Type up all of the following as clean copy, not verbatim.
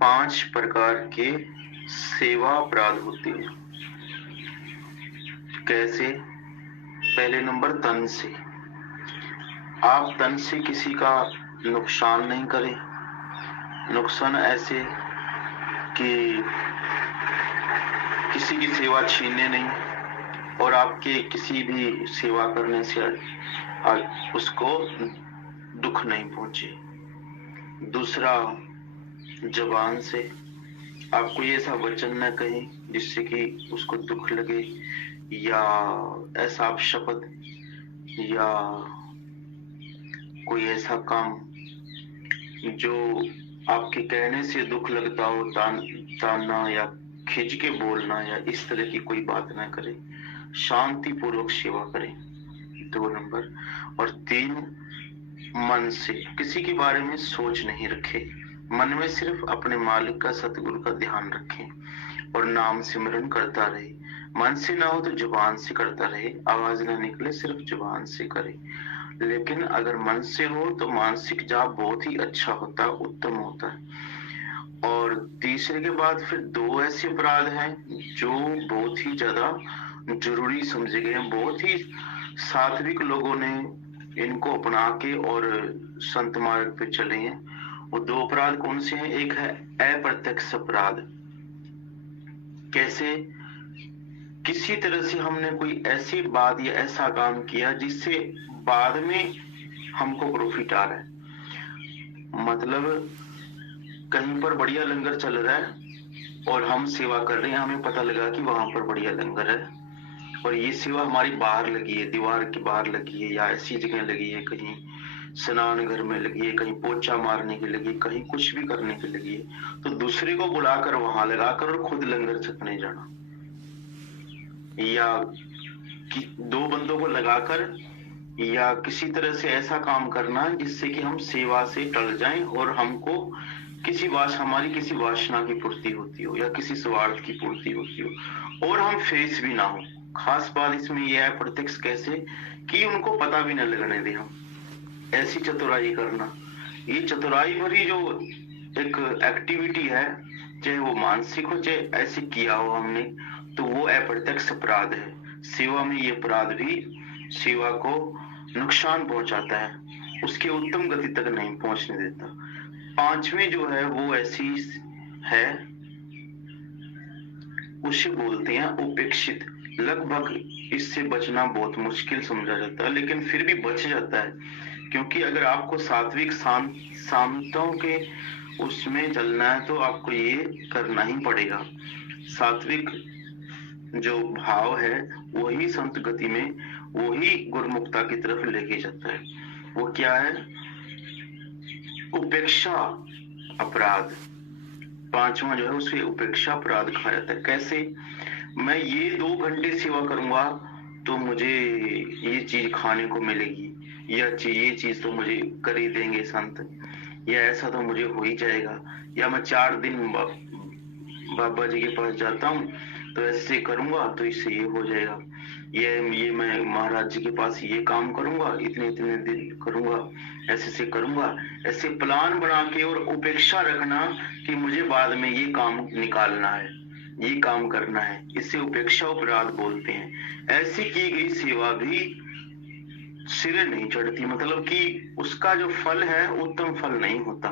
5 प्रकार के सेवा अपराध होते हैं। कैसे? पहले नंबर तन से। आप तन से किसी का नुकसान नहीं करें। नुकसान ऐसे कि किसी की सेवा छीनने नहीं और आपके किसी भी सेवा करने से उसको दुख नहीं पहुंचे। दूसरा, जबान से आप कोई ऐसा वचन न कहें जिससे कि उसको दुख लगे, या ऐसा आप शपथ या कोई ऐसा काम जो आपके कहने से दुख लगता हो, ताना या खिंच के बोलना या इस तरह की कोई बात ना करें। शांति पूर्वक सेवा करें। 2 नंबर। और 3, मन से किसी के बारे में सोच नहीं रखे। मन में सिर्फ अपने मालिक का, सतगुरु का ध्यान रखें और नाम सिमरन करता रहे। मन से ना हो तो जुबान से करता रहे। आवाज ना निकले, सिर्फ जुबान से करे। लेकिन अगर मन से हो तो मानसिक जाप बहुत ही अच्छा होता है, उत्तम होता है। और तीसरे के बाद फिर 2 ऐसे अपराध हैं जो बहुत ही ज्यादा जरूरी समझे गए हैं। बहुत ही सात्विक लोगों ने इनको अपना के और संत मार्ग पे चले हैं। वो 2 अपराध कौन से हैं? एक है अप्रत्यक्ष अपराध। कैसे? किसी तरह से हमने कोई ऐसी बात या ऐसा काम किया जिससे बाद में हमको प्रॉफिट आ रहा है। मतलब कहीं पर बढ़िया लंगर चल रहा है और हम सेवा कर रहे हैं, हमें पता लगा कि वहां पर बढ़िया लंगर है और ये सेवा हमारी बाहर लगी है, दीवार के बाहर लगी है, या ऐसी जगह लगी है, कहीं स्नान घर में लगी है, कहीं पोछा मारने की लगी, कहीं कुछ भी करने की लगी है, तो दूसरे को बुलाकर वहां लगाकर और खुद लंगर छकने जाना, या 2 बंदों को लगाकर या किसी तरह से ऐसा काम करना जिससे कि हम सेवा से टल जाएं और हमको हमारी किसी वासना की पूर्ति होती हो या किसी स्वार्थ की पूर्ति होती हो और हम फेस भी ना हो। खास बात इसमें यह है प्रत्यक्ष कैसे कि उनको पता भी न लगने दे। हम ऐसी चतुराई करना, ये चतुराई भरी जो एक एक्टिविटी है, चाहे वो मानसिक हो चाहे ऐसे किया हो हमने, तो वो अप्रत्यक्ष अपराध है। सेवा में ये अपराध भी सेवा को नुकसान पहुंचाता है, उसके उत्तम गति तक नहीं पहुंचने देता। 5वें जो है वो ऐसी है, उसे बोलते हैं उपेक्षित। लगभग इससे बचना बहुत मुश्किल समझा जाता है, लेकिन फिर भी बच जाता है, क्योंकि अगर आपको सात्विक शांतों के उसमें चलना है तो आपको ये करना ही पड़ेगा। सात्विक जो भाव है वही संत गति में, वही गुरुमुक्ता की तरफ लेके जाता है। वो क्या है? उपेक्षा अपराध। 5वां जो है उसे उपेक्षा अपराध कहा जाता है। कैसे? मैं ये 2 घंटे सेवा करूंगा तो मुझे ये चीज खाने को मिलेगी, या ये चीज तो मुझे कर ही देंगे संत, या ऐसा तो मुझे हो ही जाएगा, या मैं 4 दिन बाबा जी के पास जाता हूँ तो ऐसे करूंगा तो इससे ये हो जाएगा, ये मैं महाराज जी के पास ये काम करूंगा, इतने इतने दिन करूंगा, ऐसे करूंगा। ऐसे प्लान बना के और उपेक्षा रखना कि मुझे बाद में ये काम निकालना है, ये काम करना है, इसे उपेक्षा अपराध बोलते हैं। ऐसी की गई सेवा भी सिरे नहीं चढ़ती, मतलब कि उसका जो फल है उत्तम फल नहीं होता।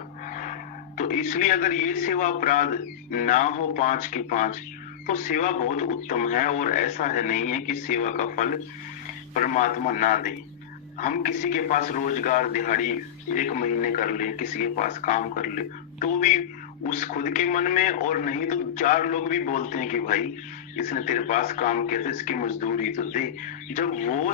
तो इसलिए अगर ये सेवा अपराध ना हो 5 के 5, तो सेवा बहुत उत्तम है। और ऐसा है नहीं है कि सेवा का फल परमात्मा ना दे। हम किसी के पास रोजगार दिहाड़ी 1 महीने कर ले, किसी के पास काम कर ले, तो भी उस खुद के मन में, और नहीं तो 4 लोग भी बोलते हैं कि भाई इसने तेरे पास काम किया था, इसकी मजदूरी तो दे। जब वो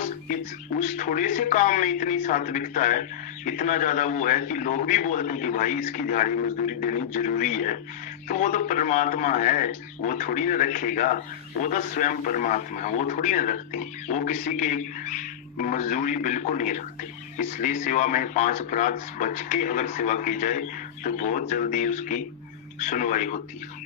उस थोड़े से काम में इतनी सात्विकता है, इतना ज्यादा वो है कि लोग भी बोलते हैं कि भाई इसकी दिहाड़ी मजदूरी देनी जरूरी है, तो वो तो परमात्मा है, वो थोड़ी ना रखेगा। वो तो स्वयं परमात्मा है, वो थोड़ी ना रखते हैं, वो किसी के मजदूरी बिल्कुल नहीं रखते। इसलिए सेवा में 5 अपराध बच के अगर सेवा की जाए तो बहुत जल्दी उसकी सुनवाई होती है।